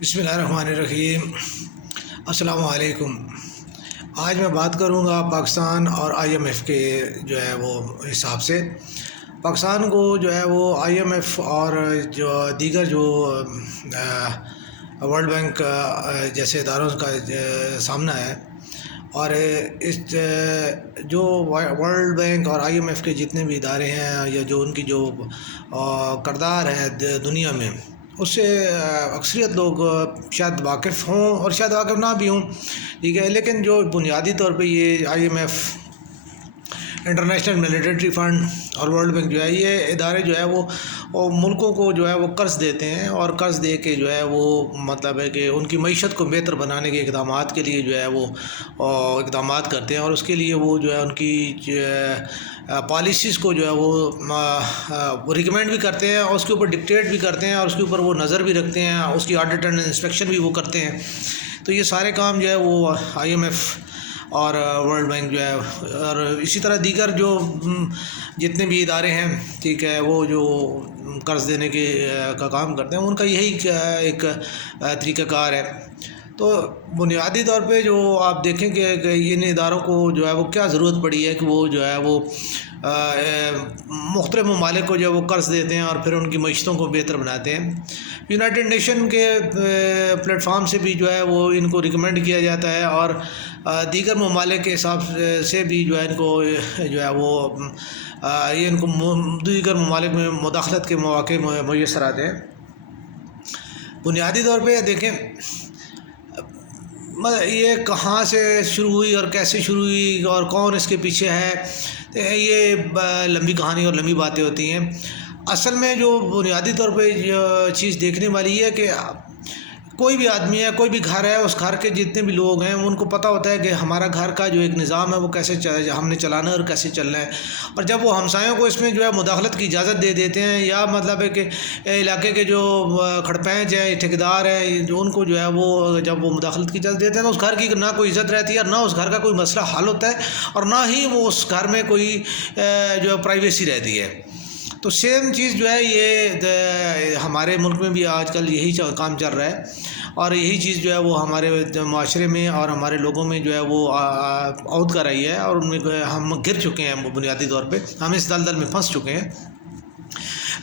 بسم اللہ الرحمن الرحیم۔ السلام علیکم۔ آج میں بات کروں گا پاکستان اور آئی ایم ایف کے جو ہے وہ حساب سے۔ پاکستان کو جو ہے وہ آئی ایم ایف اور جو دیگر جو ورلڈ بینک جیسے اداروں کا سامنا ہے، اور اس جو ورلڈ بینک اور آئی ایم ایف کے جتنے بھی ادارے ہیں یا جو ان کی جو کردار ہے دنیا میں، اس سے اکثریت لوگ شاید واقف ہوں اور شاید واقف نہ بھی ہوں، ٹھیک ہے۔ لیکن جو بنیادی طور پہ یہ I M F, International Monetary Fund اور ورلڈ بینک جو ہے، یہ ادارے جو ہے وہ ملکوں کو جو ہے وہ قرض دیتے ہیں، اور قرض دے کے جو ہے وہ مطلب ہے کہ ان کی معیشت کو بہتر بنانے کے اقدامات کے لیے جو ہے وہ اقدامات کرتے ہیں، اور اس کے لیے وہ جو ہے ان کی پالیسیز کو جو ہے وہ ریکمینڈ بھی کرتے ہیں، اور اس کے اوپر ڈکٹیٹ بھی کرتے ہیں، اور اس کے اوپر وہ نظر بھی رکھتے ہیں، اس کی آڈٹ اینڈ انسپیکشن بھی وہ کرتے ہیں۔ تو یہ سارے کام جو ہے وہ آئی ایم ایف اور ورلڈ بینک جو ہے، اور اسی طرح دیگر جو جتنے بھی ادارے ہیں، ٹھیک ہے، وہ جو قرض دینے کے کا کام کرتے ہیں، ان کا یہی ایک طریقہ کار ہے۔ تو بنیادی طور پہ جو آپ دیکھیں کہ ان اداروں کو جو ہے وہ کیا ضرورت پڑی ہے کہ وہ جو ہے وہ مختلف ممالک کو جو ہے وہ قرض دیتے ہیں اور پھر ان کی معیشتوں کو بہتر بناتے ہیں۔ یونائٹڈ نیشن کے پلیٹ فارم سے بھی جو ہے وہ ان کو ریکمینڈ کیا جاتا ہے، اور دیگر ممالک کے حساب سے بھی جو ہے ان کو جو ہے وہ یہ ان کو دیگر ممالک میں مداخلت کے مواقع میسر آتے ہیں۔ بنیادی طور پہ دیکھیں یہ کہاں سے شروع ہوئی اور کیسے شروع ہوئی اور کون اس کے پیچھے ہے، یہ لمبی کہانی اور لمبی باتیں ہوتی ہیں۔ اصل میں جو بنیادی طور پہ چیز دیکھنے والی ہے کہ کوئی بھی آدمی ہے، کوئی بھی گھر ہے، اس گھر کے جتنے بھی لوگ ہیں ان کو پتہ ہوتا ہے کہ ہمارا گھر کا جو ایک نظام ہے وہ کیسے ہم نے چلانا ہے اور کیسے چلنا ہے۔ اور جب وہ ہمسایوں کو اس میں جو ہے مداخلت کی اجازت دے دیتے ہیں، یا مطلب ہے کہ علاقے کے جو کھڑپینچ ہیں، ٹھیکیدار ہیں، جو ان کو جو ہے وہ جب وہ مداخلت کی اجازت دیتے ہیں تو اس گھر کی نہ کوئی عزت رہتی ہے، اور نہ اس گھر کا کوئی مسئلہ حل ہوتا ہے، اور نہ ہی وہ اس گھر میں کوئی جو پرائیویسی رہتی ہے۔ تو سیم چیز جو ہے یہ ہمارے ملک میں بھی آج کل یہی کام چل رہا ہے، اور یہی چیز جو ہے وہ ہمارے معاشرے میں اور ہمارے لوگوں میں جو ہے وہ عود کر رہی ہے، اور ان میں ہم گر چکے ہیں، بنیادی طور پہ ہم اس دلدل میں پھنس چکے ہیں۔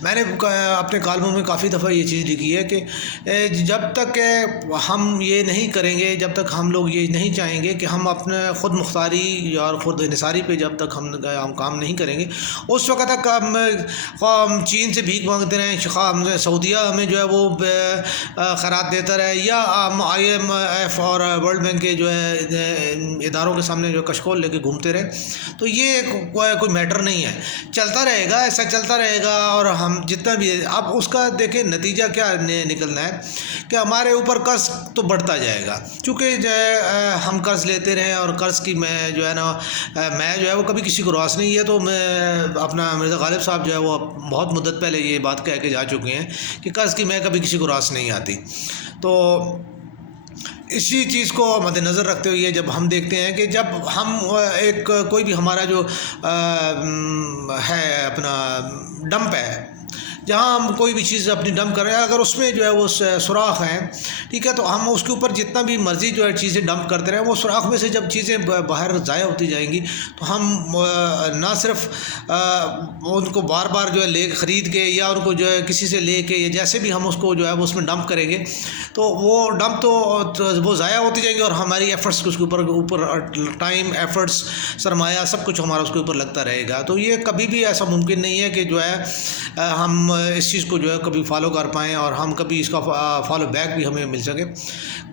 میں نے اپنے کالموں میں کافی دفعہ یہ چیز لکھی ہے کہ جب تک ہم یہ نہیں کریں گے، جب تک ہم لوگ یہ نہیں چاہیں گے کہ ہم اپنے خود مختاری اور خود انحصاری پہ جب تک ہم کام نہیں کریں گے، اس وقت تک ہم چین سے بھیک مانگتے رہیں، سعودیہ ہمیں جو ہے وہ خیرات دیتا رہے، یا ہم آئی ایم ایف اور ورلڈ بینک کے جو ہے اداروں کے سامنے جو کشکول لے کے گھومتے رہے، تو یہ کوئی میٹر نہیں ہے، چلتا رہے گا، ایسا چلتا رہے گا۔ اور ہم جتنا بھی اب اس کا دیکھیں نتیجہ کیا نکلنا ہے کہ ہمارے اوپر قرض تو بڑھتا جائے گا، چونکہ جو ہے ہم قرض لیتے رہے، اور قرض کی میں جو ہے نا میں جو ہے وہ کبھی کسی کو راس نہیں ہے، تو میں اپنا مرزا غالب صاحب جو ہے وہ بہت مدت پہلے یہ بات کہہ کے جا چکے ہیں کہ قرض کی میں کبھی کسی کو راس نہیں آتی۔ تو اسی چیز کو مد نظر رکھتے ہوئے جب ہم دیکھتے ہیں کہ جب ہم ایک کوئی بھی ہمارا جو ہے اپنا ڈمپ ہے، جہاں ہم کوئی بھی چیز اپنی ڈمپ کر رہے ہیں، اگر اس میں جو ہے وہ سوراخ ہیں، ٹھیک ہے، تو ہم اس کے اوپر جتنا بھی مرضی جو ہے چیزیں ڈمپ کرتے رہیں، وہ سوراخ میں سے جب چیزیں باہر ضائع ہوتی جائیں گی تو ہم نہ صرف ان کو بار بار جو ہے خرید کے، یا ان کو جو ہے کسی سے لے کے، یا جیسے بھی ہم اس کو جو ہے وہ اس میں ڈمپ کریں گے، تو وہ ڈمپ تو وہ ضائع ہوتی جائیں گی، اور ہماری ایفرٹس اس کے اوپر ٹائم، ایفرٹس، سرمایہ، سب کچھ ہمارا اس کے اوپر لگتا رہے گا۔ تو یہ کبھی بھی ایسا ممکن نہیں ہے کہ جو ہے ہم اس چیز کو جو ہے کبھی فالو کر پائیں، اور ہم کبھی اس کا فالو بیک بھی ہمیں مل سکے۔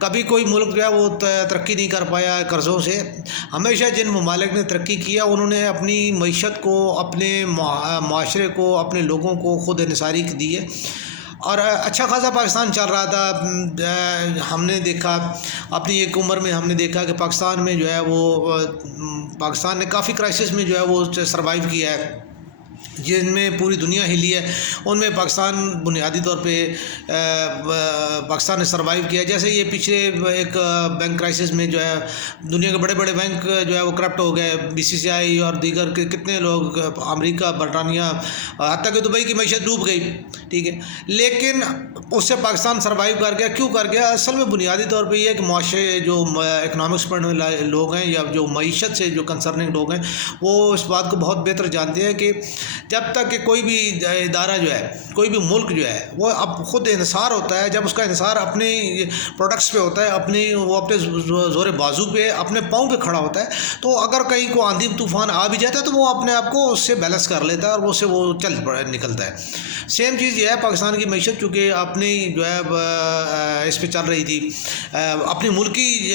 کبھی کوئی ملک جو ہے وہ ترقی نہیں کر پایا قرضوں سے۔ ہمیشہ جن ممالک نے ترقی کیا انہوں نے اپنی معیشت کو، اپنے معاشرے کو، اپنے لوگوں کو خود انحصاری دی ہے، اور اچھا خاصا پاکستان چل رہا تھا۔ ہم نے دیکھا اپنی ایک عمر میں، ہم نے دیکھا کہ پاکستان میں جو ہے وہ پاکستان نے کافی کرائسس میں جو ہے وہ سروائیو کیا ہے، جن میں پوری دنیا ہلی ہے، ان میں پاکستان بنیادی طور پہ پاکستان نے سروائیو کیا. جیسے یہ پچھلے ایک بینک کرائسس میں جو ہے دنیا کے بڑے بڑے بینک جو ہے وہ کرپٹ ہو گئے، BCCI اور دیگر کے کتنے لوگ، امریکہ، برطانیہ، حتیٰ کہ دبئی کی معیشت ڈوب گئی. ٹھیک ہے، لیکن اس سے پاکستان سروائیو کر گیا. کیوں کر گیا؟ اصل میں بنیادی طور پہ یہ ہے کہ معاشرے جو اکنامکس پڑھنے والے لوگ ہیں یا جو معیشت سے جو کنسرننگ لوگ ہیں، وہ اس بات کو بہت بہتر جانتے ہیں کہ جب تک کہ کوئی بھی ادارہ جو ہے، کوئی بھی ملک جو ہے، وہ اب خود انحصار ہوتا ہے، جب اس کا انحصار اپنے پروڈکٹس پہ ہوتا ہے، وہ اپنے زور بازو پہ، اپنے پاؤں پہ کھڑا ہوتا ہے، تو اگر کہیں کو آندھی طوفان آ بھی جاتا ہے تو وہ اپنے آپ کو اس سے بیلنس کر لیتا ہے اور اس سے وہ چل نکلتا ہے. سیم چیز یہ ہے پاکستان کی معیشت، چونکہ اپنی جو ہے اس پہ چل رہی تھی، اپنی ملکی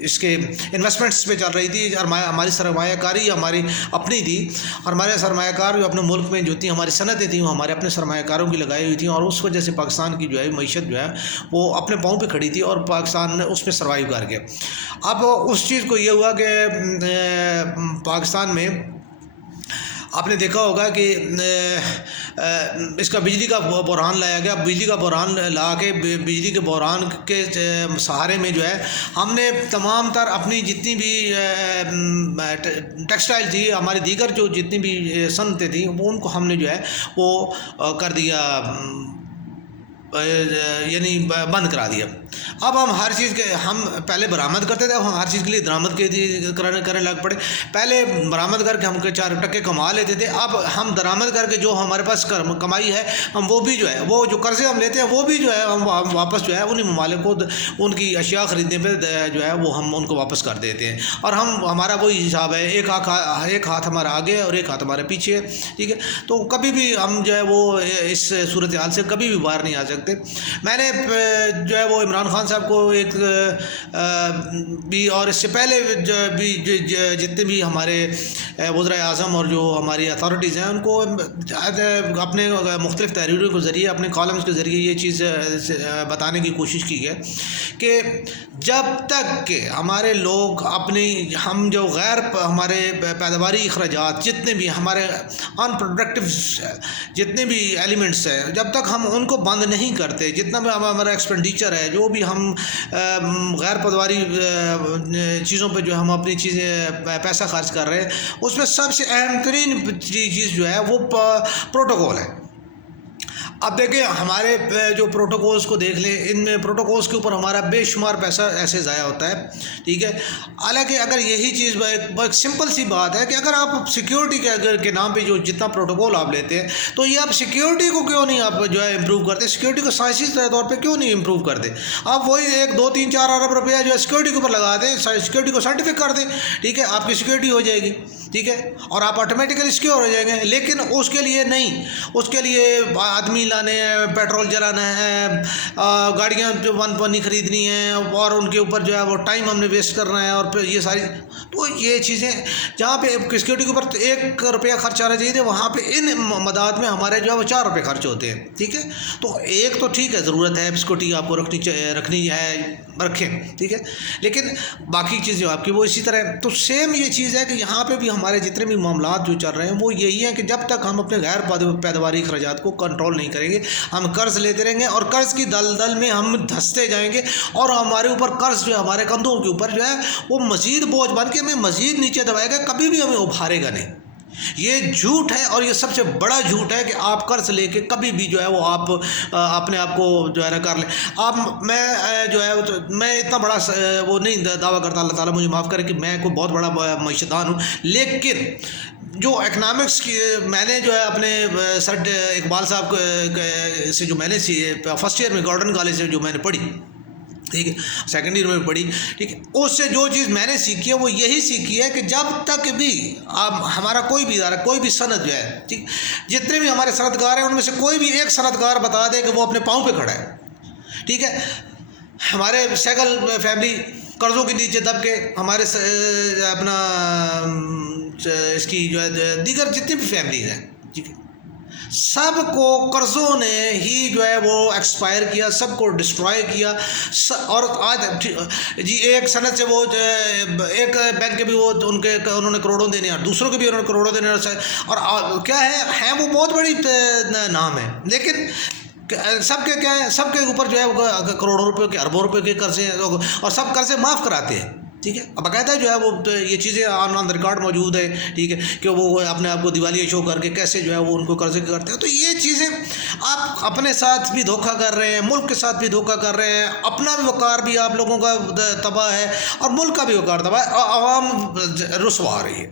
اس کے انویسٹمنٹس پہ چل رہی تھی. ہماری سرمایہ کاری ہماری اپنی تھی، ہمارے سرمایہ کار جو اپنے ملک میں جو تھی، ہماری صنعتیں تھیں، وہ ہمارے اپنے سرمایہ کاروں کی لگائی ہوئی تھیں، اور اس وجہ سے پاکستان کی جو ہے معیشت جو ہے وہ اپنے پاؤں پہ کھڑی تھی اور پاکستان نے اس پہ سروائیو کر کے. اب اس چیز کو یہ ہوا کہ پاکستان میں آپ نے دیکھا ہوگا کہ اس کا بجلی کا بحران لایا گیا. بجلی کا بحران لا کے بجلی کے بحران کے سہارے میں جو ہے ہم نے تمام تر اپنی جتنی بھی ٹیکسٹائل تھی، ہماری دیگر جو جتنی بھی صنعتیں تھیں، وہ ان کو ہم نے جو ہے وہ کر دیا، یعنی بند کرا دیا. اب ہم ہر چیز کے، ہم پہلے برآمد کرتے تھے، ہم ہر چیز کے لیے درآمد کرنے لگ پڑے. پہلے برآمد کر کے ہم 4 ٹکے کما لیتے تھے، اب ہم درآمد کر کے جو ہمارے پاس کمائی ہے، ہم وہ بھی جو ہے، وہ جو قرضے ہم لیتے ہیں وہ بھی جو ہے ہم واپس جو ہے انہیں ممالک کو ان کی اشیاء خریدنے پہ جو ہے وہ ہم ان کو واپس کر دیتے ہیں. اور ہمارا وہی حساب ہے، ایک ہاتھ ہمارا آگے اور ایک ہاتھ ہمارے پیچھے. ٹھیک ہے، تو کبھی بھی ہم جو ہے وہ اس صورتحال سے کبھی بھی باہر نہیں آ سکتے. میں نے جو ہے وہ عمران خان صاحب کو ایک بھی، اور اس سے پہلے بھی جتنے بھی ہمارے وزرائے اعظم اور جو ہماری اتھارٹیز ہیں، ان کو اپنے مختلف تحریروں کے ذریعے، اپنے کالمز کے ذریعے یہ چیز بتانے کی کوشش کی ہے کہ جب تک کہ ہمارے لوگ ہم جو ہمارے پیداواری اخراجات، جتنے بھی ہمارے ان پروڈکٹیو جتنے بھی ایلیمنٹس ہیں، جب تک ہم ان کو بند نہیں کرتے، جتنا بھی ہمارا ایکسپینڈیچر ہے، جو بھی ہم غیر پیداواری چیزوں پہ جو ہم اپنی چیزیں پیسہ خرچ کر رہے ہیں، اس میں سب سے اہم ترین چیز جو ہے وہ پروٹوکول ہے. اب دیکھیں ہمارے جو پروٹوکولز کو دیکھ لیں، ان میں پروٹوکولز کے اوپر ہمارا بے شمار پیسہ ایسے ضائع ہوتا ہے. ٹھیک ہے، حالانکہ اگر یہی چیز ایک سمپل سی بات ہے کہ اگر آپ سیکیورٹی کے نام پہ جو جتنا پروٹوکول آپ لیتے ہیں، تو یہ آپ سیکیورٹی کو کیوں نہیں آپ جو ہے امپروو کرتے؟ سیکیورٹی کو سائنسی طور پہ کیوں نہیں امپروو کرتے؟ آپ وہی 1 2 3 4 ارب روپیہ جو ہے سیکیورٹی کے اوپر لگا دیں، سیکیورٹی کو سائنٹیفک کر دیں. ٹھیک ہے، آپ کی سیکیورٹی ہو جائے گی. ٹھیک ہے، اور آپ آٹومیٹیکلی سیکیور ہو جائیں گے. لیکن اس کے لیے نہیں، اس کے لیے آدمی لانے ہیں، پیٹرول جلانا ہے، گاڑیاں جو ون خریدنی ہیں، اور ان کے اوپر جو ہے وہ ٹائم ہم نے ویسٹ کرنا ہے، اور پھر یہ ساری، تو یہ چیزیں جہاں پہ سیکیورٹی کے اوپر 1 روپیہ خرچ آنا چاہیے تھا، وہاں پہ ان مداد میں ہمارے جو ہے وہ 4 روپے خرچ ہوتے ہیں. ٹھیک ہے، تو ایک تو ٹھیک ہے، ضرورت ہے سیکیورٹی آپ کو رکھنی ہے، رکھیں. ٹھیک ہے، لیکن باقی چیزیں آپ کی وہ اسی طرح ہے. تو سیم یہ چیز ہے کہ یہاں پہ بھی ہمارے جتنے بھی معاملات جو چل رہے ہیں وہ یہی ہیں کہ جب تک ہم اپنے غیر پیداواری اخراجات کو کنٹرول نہیں کریں گے، ہم قرض لیتے رہیں گے، اور قرض کی دلدل میں ہم دھنستے جائیں گے، اور ہمارے اوپر قرض جو ہے ہمارے کندھوں کے اوپر جو ہے وہ مزید بوجھ بن کے ہمیں مزید نیچے دبائے گا، کبھی بھی ہمیں ابھارے گا نہیں. یہ جھوٹ ہے، اور یہ سب سے بڑا جھوٹ ہے کہ آپ قرض لے کے کبھی بھی جو ہے وہ آپ اپنے آپ کو جو ہے نا کر لیں. میں جو ہے میں اتنا بڑا وہ نہیں دعویٰ کرتا، اللہ تعالیٰ مجھے معاف کرے کہ میں کوئی بہت بڑا معیشت دان ہوں، لیکن جو اکنامکس کی میں نے جو ہے اپنے سر اقبال صاحب سے جو میں نے فرسٹ ایئر میں گورڈن کالج سے جو میں نے پڑھی، ٹھیک ہے، سیکنڈ ایئر میں پڑھی، ٹھیک ہے، اس سے جو چیز میں نے سیکھی ہے وہ یہی سیکھی ہے کہ جب تک بھی ہمارا کوئی بھی ادارہ، کوئی بھی صنعت جو ہے، ٹھیک، جتنے بھی ہمارے صنعت کار ہیں ان میں سے کوئی بھی ایک صنعت کار بتا دے کہ وہ اپنے پاؤں پہ کھڑا ہے. ٹھیک ہے، ہمارے سیکل فیملی قرضوں کے نیچے دب کے، ہمارے اپنا اس کی جو ہے دیگر جتنی بھی فیملیز ہیں، ٹھیک ہے، سب کو قرضوں نے ہی جو ہے وہ ایکسپائر کیا، سب کو ڈسٹرائے کیا. اور آج جی ایک صنعت سے وہ ایک بینک کے بھی وہ انہوں نے کروڑوں دینے ہیں، دوسروں کے بھی انہوں نے کروڑوں دینے ہیں، اور کیا ہے وہ بہت بڑی نام ہے، لیکن سب کے کیا ہے، سب کے اوپر جو ہے وہ کروڑوں روپے کے اربوں روپے کے قرضے ہیں، اور سب قرضے معاف کراتے ہیں. ٹھیک ہے، اب باقاعدہ جو ہے وہ یہ چیزیں آن ریکارڈ موجود ہے. ٹھیک ہے، کہ وہ اپنے آپ کو دیوالیہ شو کر کے کیسے جو ہے وہ ان کو قرضے کرتے ہیں. تو یہ چیزیں آپ اپنے ساتھ بھی دھوکہ کر رہے ہیں، ملک کے ساتھ بھی دھوکہ کر رہے ہیں، اپنا بھی وقار بھی آپ لوگوں کا تباہ ہے اور ملک کا بھی وقار تباہ ہے، عوام رسوا آ رہی ہے.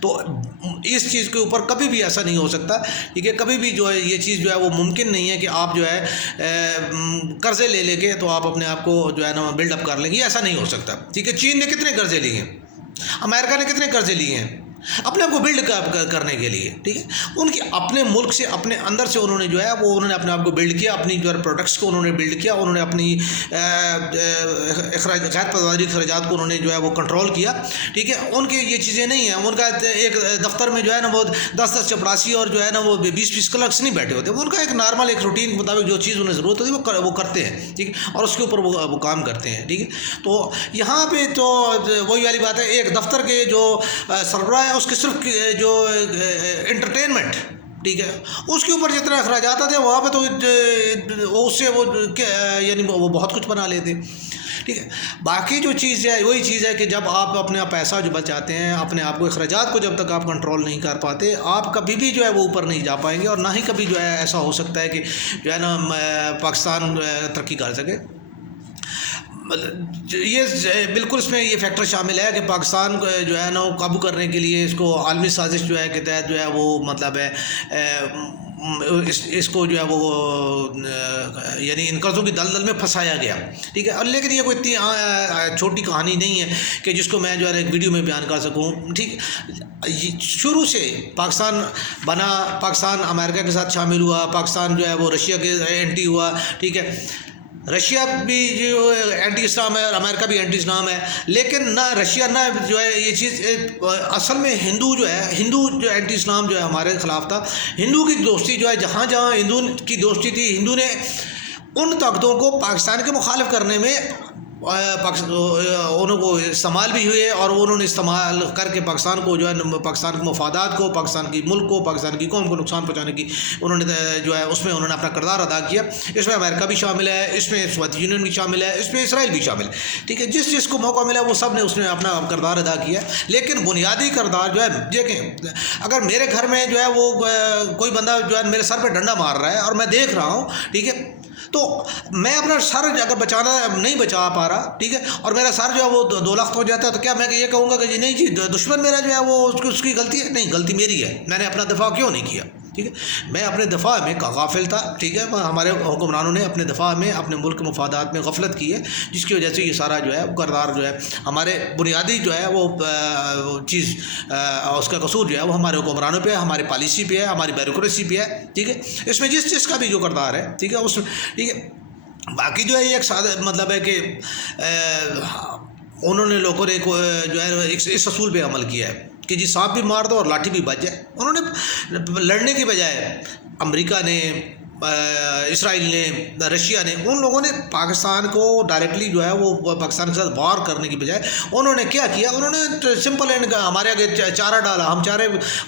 تو اس چیز کے اوپر کبھی بھی ایسا نہیں ہو سکتا. ٹھیک ہے، کبھی بھی جو ہے یہ چیز جو ہے وہ ممکن نہیں ہے کہ آپ جو ہے قرضے لے کے تو آپ اپنے آپ کو جو ہے نا بلڈ اپ کر لیں گے، ایسا نہیں ہو سکتا. ٹھیک ہے، چین نے کتنے قرضے لیے ہیں، امریکہ نے کتنے قرضے لیے ہیں اپنے آپ کو بلڈ کرنے کے لیے. ٹھیک ہے، ان کی اپنے ملک سے، اپنے اندر سے انہوں نے جو ہے وہ انہوں نے اپنے آپ کو بلڈ کیا، اپنی جو ہے پروڈکٹس کو انہوں نے بلڈ کیا، انہوں نے اپنی غیر پائیداری اخراجات کو انہوں نے جو ہے وہ کنٹرول کیا. ٹھیک ہے، ان کی یہ چیزیں نہیں ہیں. ان کا ایک دفتر میں جو ہے نا وہ 10 چپراسی اور جو ہے نا وہ 20 کلرکس نہیں بیٹھے ہوتے. ان کا ایک نارمل ایک روٹین کے مطابق جو چیز انہیں ضرورت ہوتی ہے وہ کرتے ہیں. ٹھیک ہے، اور اس کے اوپر وہ کام کرتے ہیں. ٹھیک ہے، تو یہاں پہ تو وہی والی بات ہے، ایک دفتر کے جو سربراہ ہے اس کے صرف جو انٹرٹینمنٹ، ٹھیک ہے، اس کے اوپر جتنا اخراجات آتے ہیں وہاں پہ تو اس سے وہ یعنی وہ بہت کچھ بنا لیتے. ٹھیک ہے، باقی جو چیز ہے وہی چیز ہے کہ جب آپ اپنا پیسہ جو بچاتے ہیں، اپنے آپ کو اخراجات کو جب تک آپ کنٹرول نہیں کر پاتے، آپ کبھی بھی جو ہے وہ اوپر نہیں جا پائیں گے، اور نہ ہی کبھی جو ہے ایسا ہو سکتا ہے کہ جو ہے نا پاکستان ترقی کر سکے. یہ بالکل اس میں یہ فیکٹر شامل ہے کہ پاکستان جو ہے نا وہ قابو کرنے کے لیے اس کو عالمی سازش جو ہے کے تحت جو ہے وہ مطلب ہے اس کو جو ہے وہ یعنی ان قرضوں کی دلدل میں پھنسایا گیا. ٹھیک ہے، اور لیکن یہ کوئی اتنی چھوٹی کہانی نہیں ہے کہ جس کو میں جو ہے ایک ویڈیو میں بیان کر سکوں. ٹھیک، شروع سے پاکستان بنا، پاکستان امریکہ کے ساتھ شامل ہوا، پاکستان جو ہے وہ رشیا کے اینٹی ہوا. ٹھیک ہے، رشیا بھی جو اینٹی اسلام ہے اور امریکہ بھی اینٹی اسلام ہے، لیکن نہ رشیا نہ جو ہے یہ چیز اصل میں ہندو جو اینٹی اسلام جو ہے ہمارے خلاف تھا. ہندو کی دوستی جو ہے جہاں جہاں ہندو کی دوستی تھی، ہندو نے ان طاقتوں کو پاکستان کے مخالف کرنے میں انہوں کو استعمال بھی ہوئے، اور انہوں نے استعمال کر کے پاکستان کو جو ہے پاکستان کے مفادات کو، پاکستان کی ملک کو، پاکستان کی قوم کو نقصان پہنچانے کی انہوں نے جو ہے اس میں انہوں نے اپنا کردار ادا کیا. اس میں امریکہ بھی شامل ہے، اس میں سوویت یونین بھی شامل ہے، اس میں اسرائیل بھی شامل ہے. ٹھیک ہے، جس کو موقع ملا وہ سب نے اس میں اپنا کردار ادا کیا. لیکن بنیادی کردار جو ہے دیکھیں، اگر میرے گھر میں جو ہے وہ کوئی بندہ جو ہے میرے سر پہ ڈنڈا مار رہا ہے اور میں دیکھ رہا ہوں، ٹھیک ہے، تو میں اپنا سر اگر نہیں بچا پا رہا، ٹھیک ہے، اور میرا سر جو ہے وہ 2 لاکھ ہو جاتا ہے، تو کیا میں یہ کہوں گا کہ جی نہیں جی دشمن میرا جو ہے وہ اس کی غلطی ہے؟ نہیں، غلطی میری ہے، میں نے اپنا دفاع کیوں نہیں کیا. ٹھیک ہے، میں اپنے دفاع میں غافل تھا. ٹھیک ہے، ہمارے حکمرانوں نے اپنے دفاع میں اپنے ملک کے مفادات میں غفلت کی ہے، جس کی وجہ سے یہ سارا جو ہے کردار جو ہے ہمارے بنیادی جو ہے وہ چیز اس کا قصور جو ہے وہ ہمارے حکمرانوں پہ ہے، ہماری پالیسی پہ ہے، ہماری بیوروکریسی پہ ہے. ٹھیک ہے، اس میں جس کا بھی جو کردار ہے، ٹھیک ہے، اس میں ٹھیک ہے. باقی جو ہے یہ ایک سادہ مطلب ہے کہ انہوں نے لوگوں نے جو ہے اس اصول پہ عمل کیا ہے کہ جی سانپ بھی مار دو اور لاٹھی بھی بچ جائے. انہوں نے لڑنے کی بجائے امریکہ نے، اسرائیل نے، رشیا نے، ان لوگوں نے پاکستان کو ڈائریکٹلی جو ہے وہ پاکستان کے ساتھ وار کرنے کی بجائے انہوں نے کیا کیا، انہوں نے سمپل ہمارے آگے چارہ ڈالا،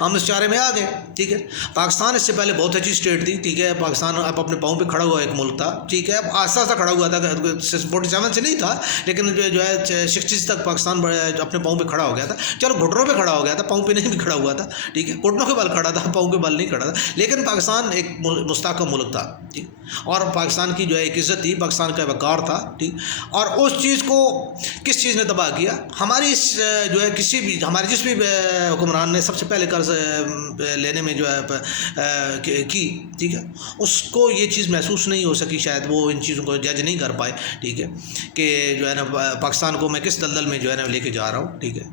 ہم اس چارے میں آ گئے. ٹھیک ہے، پاکستان اس سے پہلے بہت اچھی اسٹیٹ تھی. ٹھیک ہے، پاکستان اب اپنے پاؤں پہ کھڑا ہوا ایک ملک تھا. ٹھیک ہے، اب آہستہ آہستہ کھڑا ہوا تھا، 47 سے نہیں تھا، لیکن جو ہے 60 تک پاکستان اپنے پاؤں پہ کھڑا ہو گیا تھا. چلو گھٹنوں پہ کھڑا ہو گیا تھا، پاؤں پہ نہیں بھی کھڑا ہوا تھا. ٹھیک ہے، گھٹنوں کے بل کھڑا تھا، پاؤں کے بل نہیں کھڑا تھا، لیکن پاکستان ایک مستحکم ملک تھا. ٹھیک، اور پاکستان کی جو ہے ایک عزت تھی، پاکستان کا وقار تھا. ٹھیک، اور اس چیز کو کس چیز نے تباہ کیا؟ ہماری جو ہے کسی بھی ہمارے جس بھی حکمران نے سب سے پہلے قرض لینے میں جو ہے کی، ٹھیک ہے، اس کو یہ چیز محسوس نہیں ہو سکی، شاید وہ ان چیزوں کو جج نہیں کر پائے. ٹھیک ہے، کہ جو ہے نا پاکستان کو میں کس دلدل میں جو ہے نا لے کے جا رہا ہوں. ٹھیک ہے،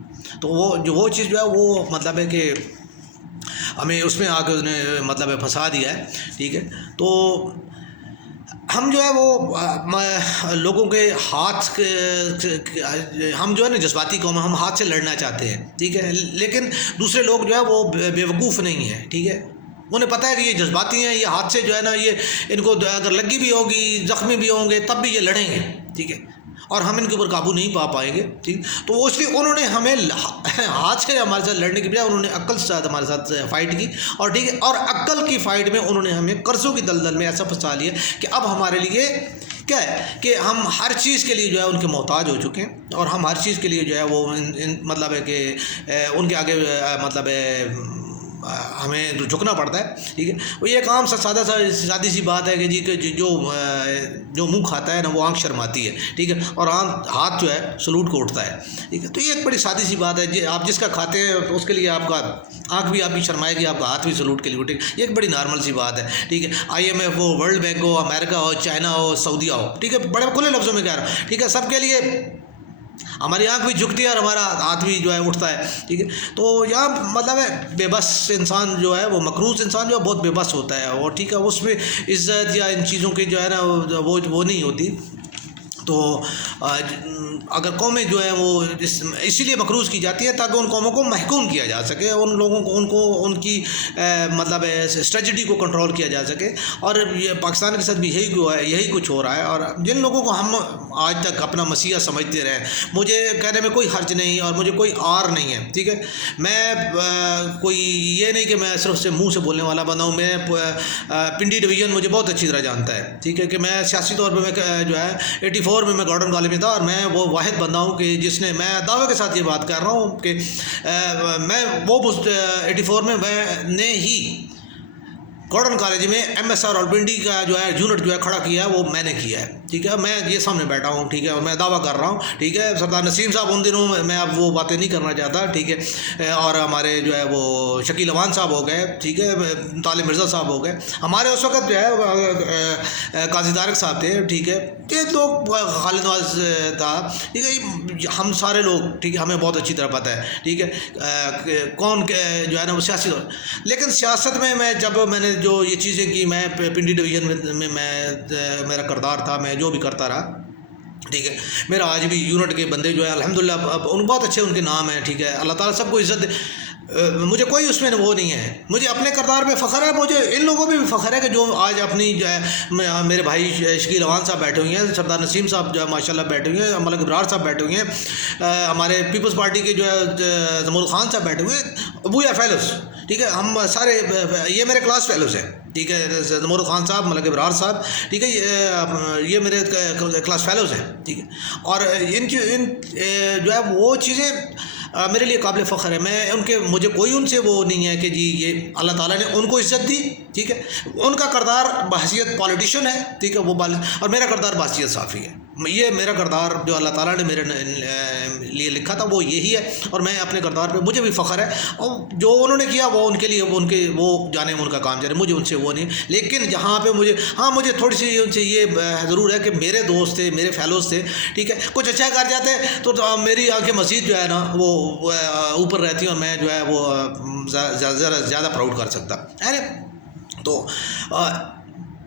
تو وہ چیز جو ہے وہ مطلب ہے کہ ہمیں اس میں آ کے اس نے مطلب ہے پھنسا دیا ہے. ٹھیک ہے، تو ہم جو ہے وہ لوگوں کے ہاتھ ہم جو ہے نا جذباتی قوم، ہم ہاتھ سے لڑنا چاہتے ہیں. ٹھیک ہے، لیکن دوسرے لوگ جو ہے وہ بیوقوف نہیں ہیں. ٹھیک ہے، انہیں پتہ ہے کہ یہ جذباتی ہیں، یہ ہاتھ سے جو ہے نا یہ ان کو اگر لگی بھی ہوگی، زخمی بھی ہوں گے، تب بھی یہ لڑیں گے، ٹھیک ہے، اور ہم ان کے اوپر قابو نہیں پا پائیں گے، ٹھیک. تو اس لیے انہوں نے ہمیں ہاتھ سے ہمارے ساتھ لڑنے کی بجائے انہوں نے عقل سے ہمارے ساتھ فائٹ کی، اور ٹھیک ہے، اور عقل کی فائٹ میں انہوں نے ہمیں قرضوں کی دلدل میں ایسا پھنسا لیا کہ اب ہمارے لیے کیا ہے کہ ہم ہر چیز کے لیے جو ہے ان کے محتاج ہو چکے ہیں، اور ہم ہر چیز کے لیے جو ہے وہ مطلب ہے کہ ان کے آگے مطلب ہے ہمیں جھکنا پڑتا ہے، ٹھیک ہے. وہ یہ ایک عام سادی سی بات ہے کہ جی کہ جو منہ کھاتا ہے نا وہ آنکھ شرماتی ہے، ٹھیک ہے، اور ہاتھ جو ہے سلوٹ کو اٹھتا ہے، ٹھیک ہے. تو یہ ایک بڑی سادی سی بات ہے، جی آپ جس کا کھاتے ہیں اس کے لیے آپ کا آنکھ بھی آپ کی شرمائے گی، آپ کا ہاتھ بھی سلوٹ کے لیے اٹھے گا. یہ ایک بڑی نارمل سی بات ہے، ٹھیک ہے. IMF ہو، ورلڈ بینک ہو، امریکہ ہو، چائنا ہو، سعودیہ ہو، ٹھیک ہے، بڑے کھلے لفظوں میں کہہ رہا ہوں، ٹھیک ہے، سب کے لیے ہماری آنکھ بھی جھکتی ہے اور ہمارا ہاتھ بھی جو ہے اٹھتا ہے، ٹھیک ہے. تو یہاں مطلب ہے بے بس انسان جو ہے وہ مقروض انسان جو ہے بہت بے بس ہوتا ہے، اور ٹھیک ہے اس میں عزت یا ان چیزوں کی جو ہے نا وہ نہیں ہوتی. تو اگر قومیں جو ہیں وہ اسی لیے مقروض کی جاتی ہے تاکہ ان قوموں کو محکوم کیا جا سکے، ان لوگوں کو ان کی مطلب اسٹریٹجی کو کنٹرول کیا جا سکے. اور یہ پاکستان کے ساتھ بھی یہی کچھ ہو رہا ہے. اور جن لوگوں کو ہم آج تک اپنا مسیحا سمجھتے رہے، مجھے کہنے میں کوئی حرج نہیں اور مجھے کوئی آر نہیں ہے، ٹھیک ہے. میں کوئی یہ نہیں کہ میں صرف سے منہ سے بولنے والا بندہ ہوں. میں پنڈی ڈویژن مجھے بہت اچھی طرح جانتا ہے، ٹھیک ہے، کہ میں سیاسی طور پہ میں جو ہے 84 میں گارڈن کالج میں تھا، اور میں وہ واحد بندہ ہوں کہ جس نے، میں دعوے کے ساتھ یہ بات کر رہا ہوں کہ میں وہ 84 میں نے ہی گارڈن کالج میں MSR اور پنڈی کا جو ہے یونٹ جو ہے کھڑا کیا ہے، وہ میں نے کیا ہے، ٹھیک ہے. میں یہ سامنے بیٹھا ہوں، ٹھیک ہے، اور میں دعویٰ کر رہا ہوں، ٹھیک ہے. سردار نسیم صاحب ان دنوں میں اب وہ باتیں نہیں کرنا چاہتا، ٹھیک ہے، اور ہمارے جو ہے وہ شکیل امان صاحب ہو گئے، ٹھیک ہے، طالب مرزا صاحب ہو گئے. ہمارے اس وقت جو ہے قاضی طارق صاحب تھے، ٹھیک ہے، یہ لوگ خالد نواز تھا، ٹھیک ہے. ہم سارے لوگ، ٹھیک ہے، ہمیں بہت اچھی طرح پتہ ہے، ٹھیک ہے، کون جو ہے نا وہ سیاسی طور. لیکن سیاست میں جب میں نے جو یہ چیزیں کی، میں پنڈی ڈویژن میں میرا کردار تھا، میں جو بھی کرتا رہا، ٹھیک ہے. میرا آج بھی یونٹ کے بندے جو ہے الحمدللہ ان بہت اچھے ان کے نام ہیں، ٹھیک ہے. اللہ تعالیٰ سب کو عزت دے. مجھے کوئی اس میں وہ نہیں ہے، مجھے اپنے کردار پہ فخر ہے. مجھے ان لوگوں پہ بھی فخر ہے کہ جو آج اپنی جو ہے میرے بھائی شکیل امان صاحب بیٹھے ہوئے ہیں، سردار نسیم صاحب جو ہے ماشاءاللہ بیٹھے ہوئے ہیں، ملک ابرار صاحب بیٹھے ہوئے ہیں، ہمارے پیپلز پارٹی کے جو ہے زمول خان صاحب بیٹھے ہوئے ہیں، ابویا فیلوز، ٹھیک ہے. ہم سارے یہ میرے کلاس فیلوز ہیں، ٹھیک ہے. زمول خان صاحب، ملک ابرار صاحب، ٹھیک ہے، یہ میرے کلاس فیلوز ہیں، ٹھیک ہے. اور ان جو ہے وہ چیزیں میرے لیے قابل فخر ہے. مجھے کوئی ان سے وہ نہیں ہے کہ جی یہ اللہ تعالیٰ نے ان کو عزت دی، ٹھیک ہے. ان کا کردار بحیثیت پولیٹیشین ہے، ٹھیک ہے، وہ اور میرا کردار بحیثیت صحافی ہے. یہ میرا کردار جو اللہ تعالیٰ نے میرے لیے لکھا تھا وہ یہی ہے، اور میں اپنے کردار پہ مجھے بھی فخر ہے. اور جو انہوں نے کیا وہ ان کے لیے وہ جانے ان کا کام جانے، مجھے ان سے وہ نہیں. لیکن جہاں پہ مجھے تھوڑی سی ان سے یہ ضرور ہے کہ میرے دوست تھے، میرے فیلوز تھے، ٹھیک ہے. کچھ اچھا کر جاتے تو میری آنکھیں مزید جو ہے نا وہ اوپر رہتی ہیں، اور میں جو ہے وہ زیادہ پراؤڈ کر سکتا ہے. تو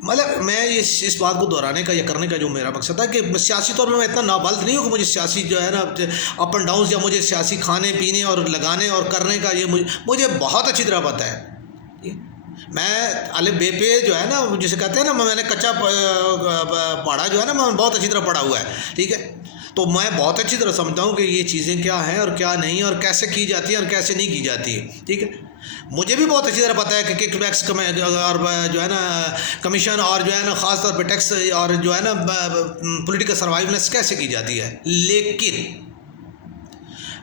مطلب میں اس بات کو دہرانے کا یا کرنے کا جو میرا مقصد تھا کہ سیاسی طور پہ میں اتنا نابالغ نہیں ہوں کہ مجھے سیاسی جو ہے نا اپ اینڈ ڈاؤنز یا مجھے سیاسی کھانے پینے اور لگانے اور کرنے کا یہ مجھے بہت اچھی طرح پتہ ہے. میں الف بے پہ جو ہے نا جسے کہتے ہیں نا، میں نے کچا پڑھا جو ہے نا، میں بہت اچھی طرح پڑھا ہوا ہے، ٹھیک ہے. تو میں بہت اچھی طرح سمجھتا ہوں کہ یہ چیزیں کیا ہیں اور کیا نہیں، اور کیسے کی جاتی ہیں اور کیسے نہیں کی جاتی ہے، ٹھیک ہے. مجھے بھی بہت اچھی طرح پتہ ہے کہ کک بیکس اور جو ہے نا کمیشن اور جو ہے نا خاص طور پہ ٹیکس اور جو ہے نا پولیٹیکل سروائیولنس کیسے کی جاتی ہے. لیکن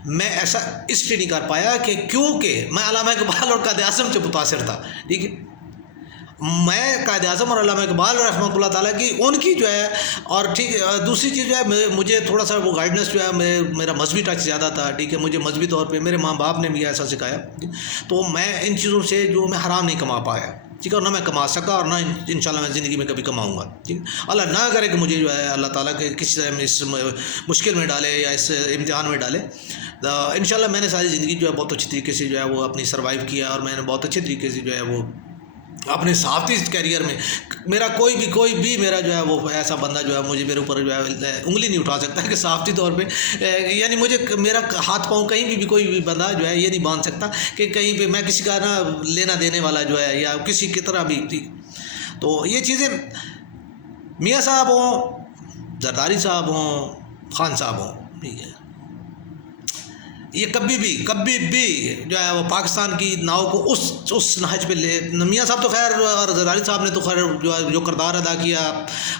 میں ایسا اس لیے نہیں کر پایا کہ کیونکہ میں علامہ اقبال اور قائد اعظم سے متاثر تھا، ٹھیک ہے. میں قائد اعظم اور علامہ اقبال رحمۃ اللہ تعالیٰ کی ان کی جو ہے، اور ٹھیک دوسری چیز جو ہے مجھے تھوڑا سا وہ گائیڈنس جو ہے میرا مذہبی ٹچ زیادہ تھا، ٹھیک ہے. مجھے مذہبی طور پہ میرے ماں باپ نے بھی ایسا سکھایا، تو میں ان چیزوں سے جو میں حرام نہیں کما پایا، ٹھیک ہے، اور نہ میں کما سکا اور نہ انشاءاللہ میں زندگی میں کبھی کماؤں گا، ٹھیک. اللہ نہ کرے کہ مجھے جو ہے اللہ تعالیٰ کے کسی طرح اس مشکل میں ڈالے یا اس امتحان میں ڈالے. انشاءاللہ میں نے ساری زندگی جو ہے بہت اچھی طریقے سے جو ہے وہ اپنی سروائیو کیا، اور میں نے بہت اچھے طریقے سے جو ہے وہ اپنے صحافتی کیریئر میں میرا کوئی بھی میرا جو ہے وہ ایسا بندہ جو ہے مجھے میرے اوپر جو ہے انگلی نہیں اٹھا سکتا ہے کہ صحافتی طور پہ یعنی مجھے میرا ہاتھ پاؤں کہیں بھی کوئی بھی بندہ جو ہے یہ نہیں باندھ سکتا کہ کہیں پہ میں کسی کا نا لینا دینے والا جو ہے یا کسی کی طرح بھی ٹھیک. تو یہ چیزیں میاں صاحب ہوں، زرداری صاحب ہوں، خان صاحب ہوں، ٹھیک ہے، یہ کبھی بھی جو ہے وہ پاکستان کی ناؤ کو اس نہج پہ لے. میاں صاحب تو خیر اور زرداری صاحب نے تو خیر جو کردار ادا کیا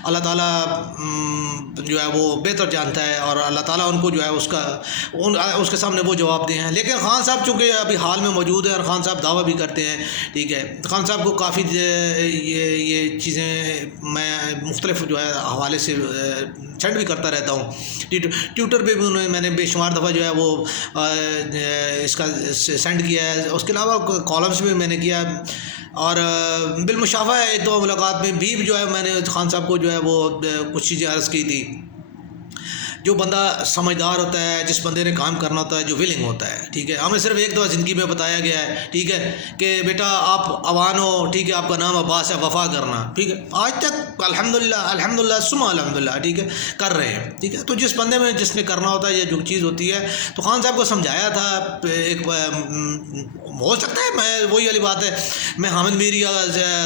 اللہ تعالیٰ جو ہے وہ بہتر جانتا ہے، اور اللہ تعالیٰ ان کو جو ہے اس کے سامنے وہ جواب دے ہیں. لیکن خان صاحب چونکہ ابھی حال میں موجود ہیں اور خان صاحب دعویٰ بھی کرتے ہیں، ٹھیک ہے، خان صاحب کو کافی یہ چیزیں میں مختلف جو ہے حوالے سے سینڈ بھی کرتا رہتا ہوں. ٹویٹر پہ بھی میں نے بے شمار دفعہ جو ہے وہ اس کا سینڈ کیا ہے. اس کے علاوہ کالمس میں میں نے کیا، اور بالمشافہ ایک دو ملاقات میں بھی جو ہے میں نے خان صاحب کو جو ہے وہ کچھ چیزیں عرض کی تھی. جو بندہ سمجھدار ہوتا ہے، جس بندے نے کام کرنا ہوتا ہے، جو ولنگ ہوتا ہے، ٹھیک ہے، ہمیں صرف ایک دفعہ زندگی میں بتایا گیا ہے، ٹھیک ہے، کہ بیٹا آپ عوان ہو، ٹھیک ہے، آپ کا نام عباس ہے، وفا کرنا، ٹھیک ہے. آج تک الحمدللہ ثم الحمدللہ ٹھیک ہے کر رہے ہیں، ٹھیک ہے. تو جس بندے میں جس نے کرنا ہوتا ہے یا جو چیز ہوتی ہے، تو خان صاحب کو سمجھایا تھا. ایک ہو سکتا ہے میں وہی والی بات ہے، میں حامد میری یا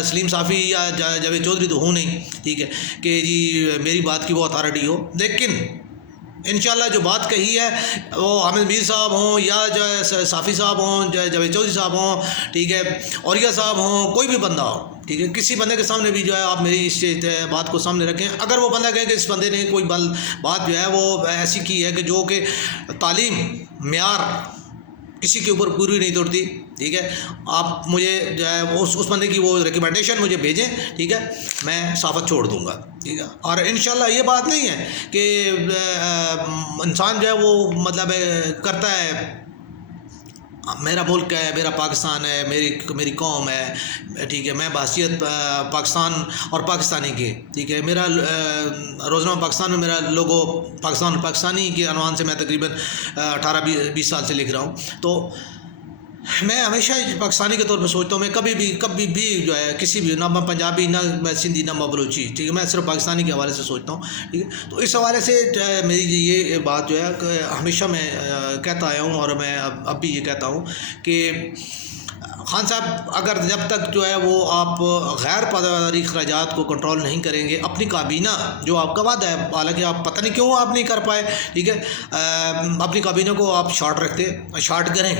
سلیم صافی یا جاوید چودھری تو ہوں نہیں، ٹھیک ہے، کہ جی میری بات کی وہ اتھارٹی ہو. لیکن انشاءاللہ جو بات کہی ہے وہ حامد میر صاحب ہوں یا جو ہے صافی صاحب ہوں، جاوید چودھری صاحب ہوں، ٹھیک ہے، اوریا صاحب ہوں، کوئی بھی بندہ ہو، ٹھیک ہے، کسی بندے کے سامنے بھی جو ہے آپ میری اس بات کو سامنے رکھیں. اگر وہ بندہ کہے کہ اس بندے نے کوئی بات جو ہے وہ ایسی کی ہے کہ جو کہ تعلیم معیار کسی کے اوپر پوری نہیں توڑتی، ٹھیک ہے، آپ مجھے جو ہے اس بندے کی وہ ریکمنڈیشن مجھے بھیجیں، ٹھیک ہے، میں صحافت چھوڑ دوں گا، ٹھیک ہے. اور انشاءاللہ یہ بات نہیں ہے کہ انسان جو ہے وہ مطلب کرتا ہے میرا ملک ہے، میرا پاکستان ہے، میری قوم ہے، ٹھیک ہے، میں بحیثیت پاکستان اور پاکستانی کے، ٹھیک ہے، میرا روزنامہ پاکستان میں میرا لوگو پاکستانی کے عنوان سے میں تقریباً 18-20 سال سے لکھ رہا ہوں. تو میں ہمیشہ پاکستانی کے طور پہ سوچتا ہوں. میں کبھی بھی جو ہے کسی بھی، نہ میں پنجابی، نہ میں سندھی، نہ میں بلوچی، ٹھیک ہے، میں صرف پاکستانی کے حوالے سے سوچتا ہوں، ٹھیک ہے. تو اس حوالے سے جو ہے میری یہ بات جو ہے کہ ہمیشہ میں کہتا آیا ہوں، اور میں اب بھی یہ کہتا ہوں کہ خان صاحب اگر جب تک جو ہے وہ آپ غیر پائیداری اخراجات کو کنٹرول نہیں کریں گے، اپنی کابینہ جو آپ کا وعدہ ہے، حالانکہ آپ پتہ نہیں کیوں آپ نہیں کر پائے، ٹھیک ہے، اپنی کابینہ کو آپ شارٹ کریں،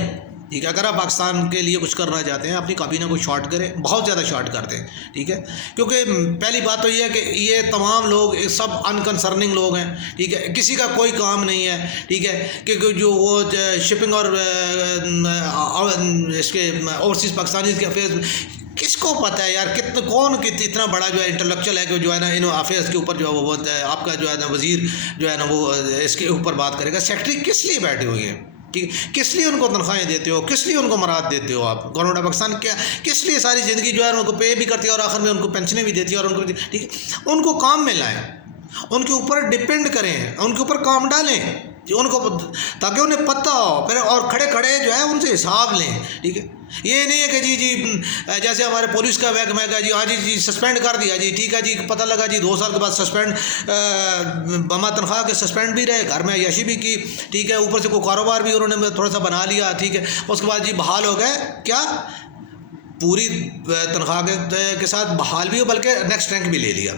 ٹھیک ہے. اگر آپ پاکستان کے لیے کچھ کرنا چاہتے ہیں، اپنی کابینہ کو شارٹ کریں، بہت زیادہ شارٹ کر دیں، ٹھیک ہے. کیونکہ پہلی بات تو یہ ہے کہ یہ تمام لوگ سب انکنسرننگ لوگ ہیں، ٹھیک ہے، کسی کا کوئی کام نہیں ہے، ٹھیک ہے، کہ جو وہ شپنگ اور اس کے اوورسیز پاکستانی کے افیئرز، کس کو پتہ ہے یار کون اتنا بڑا جو ہے انٹلیکچوئل ہے کہ جو ہے نا ان افیئرز کے اوپر جو ہے وہ آپ کا جو ہے نا وزیر جو ہے نا وہ اس کے اوپر بات کرے گا. سیکٹری کس لیے بیٹھے ہوئے ہیں، ٹھیک، کس لیے ان کو تنخواہیں دیتے ہو، کس لیے ان کو مراد دیتے ہو آپ؟ گورنمنٹ آف پاکستان کیا کس لیے ساری زندگی جو ہے ان کو پے بھی کرتی ہے اور آخر میں ان کو پینشنیں بھی دیتی ہے اور ان کو، ٹھیک ہے، ان کو کام میں لائیں، ان کے اوپر ڈپینڈ کریں، ان کے اوپر کام ڈالیں ان کو، تاکہ انہیں پتہ ہو پھر، اور کھڑے جو ہے ان سے حساب لیں، ٹھیک ہے. یہ نہیں ہے کہ جی جیسے ہمارے پولیس کا محکمہ ہے جی ہاں جی سسپینڈ کر دیا جی، ٹھیک ہے جی، پتہ لگا جی 2 سال کے بعد سسپینڈ، بما تنخواہ کے سسپینڈ بھی رہے، گھر میں عیاشی بھی کی، ٹھیک ہے، اوپر سے کوئی کاروبار بھی انہوں نے تھوڑا سا بنا لیا، ٹھیک ہے، اس کے بعد جی بحال ہو گئے، کیا پوری تنخواہ کے ساتھ بحال بھی ہو، بلکہ نیکسٹ رینک بھی لے لیا،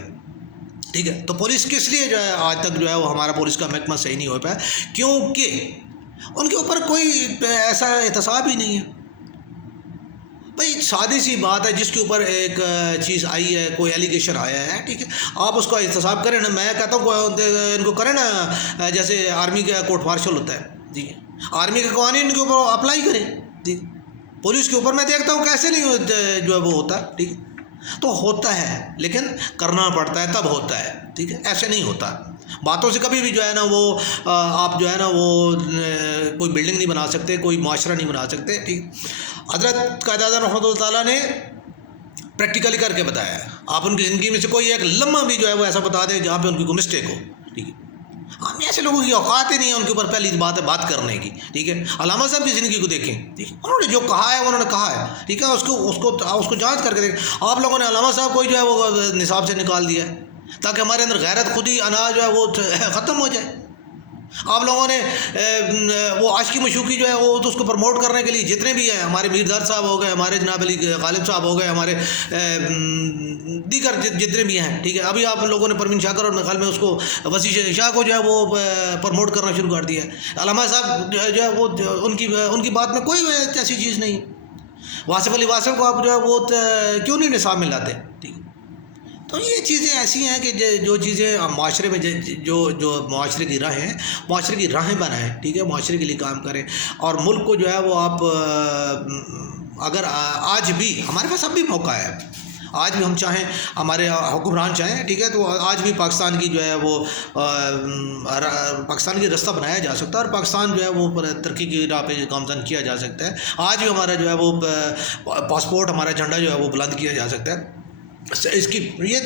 ٹھیک ہے. تو پولیس کس لیے جو ہے آج تک جو ہے وہ ہمارا پولیس کا محکمہ صحیح نہیں ہو پایا؟ کیونکہ ان کے اوپر کوئی ایسا احتساب ہی نہیں ہے. بھائی سادی سی بات ہے، جس کے اوپر ایک چیز آئی ہے، کوئی ایلیگیشن آیا ہے، ٹھیک ہے، آپ اس کا احتساب کریں نا. میں کہتا ہوں ان کو کریں نا، جیسے آرمی کا کورٹ مارشل ہوتا ہے، جی، آرمی کے قوانین کے اوپر اپلائی کریں، جی. پولیس کے اوپر میں دیکھتا ہوں کیسے نہیں جو ہے وہ ہوتا، ٹھیک ہے. تو ہوتا ہے لیکن کرنا پڑتا ہے، تب ہوتا ہے، ٹھیک ہے، ایسے نہیں ہوتا. باتوں سے کبھی بھی جو ہے نا وہ آپ جو ہے نا وہ کوئی بلڈنگ نہیں بنا سکتے، کوئی معاشرہ نہیں بنا سکتے، ٹھیک. حضرت قائد اعظم رحمۃ اللہ تعالیٰ نے پریکٹیکلی کر کے بتایا ہے. آپ ان کی زندگی میں سے کوئی ایک لمحہ بھی جو ہے وہ ایسا بتا دیں جہاں پہ ان کی کوئی مسٹیک ہو، ٹھیک ہے. ہم ایسے لوگوں کی اوقات ہی نہیں ہے ان کے اوپر پہلی بات ہے بات کرنے کی، ٹھیک ہے. علامہ صاحب کی زندگی کو دیکھیں، ٹھیک ہے، انہوں نے جو کہا ہے انہوں نے کہا ہے، ٹھیک ہے. اس کو جانچ کر کے دیکھیں. آپ لوگوں نے علامہ صاحب کو جو ہے وہ نصاب سے نکال دیا ہے تاکہ ہمارے اندر غیرت خودی انا جو ہے وہ ختم ہو جائے. آپ لوگوں نے وہ عاشقی مشوقی جو ہے وہ تو اس کو پروموٹ کرنے کے لیے جتنے بھی ہیں، ہمارے میردار صاحب ہو گئے، ہمارے جناب علی غالب صاحب ہو گئے، ہمارے دیگر جتنے بھی ہیں، ٹھیک ہے. ابھی آپ لوگوں نے پروین شاکر اور میرے خیال میں اس کو وسیع شاہ کو جو ہے وہ پروموٹ کرنا شروع کر دیا ہے. علامہ صاحب جو ہے وہ ان کی بات میں کوئی ایسی چیز نہیں. واصف علی واصف کو آپ جو ہے وہ کیوں نہیں نصاب میں لاتے، ٹھیک ہے. تو یہ چیزیں ایسی ہیں کہ جو چیزیں معاشرے میں جو معاشرے کی راہیں ہیں، معاشرے کی راہیں بنائیں، ٹھیک ہے، معاشرے کے لیے کام کریں. اور ملک کو جو ہے وہ آپ اگر آج بھی ہمارے پاس اب بھی موقع ہے، آج بھی ہم چاہیں، ہمارے حکمران چاہیں، ٹھیک ہے، تو آج بھی پاکستان کی جو ہے وہ پاکستان کی رستہ بنایا جا سکتا ہے اور پاکستان جو ہے وہ ترقی کی راہ پہ گامزن کیا جا سکتا ہے. آج بھی ہمارا جو ہے وہ پاسپورٹ، ہمارا جھنڈا جو ہے وہ بلند کیا جا سکتا ہے. اس کی یہ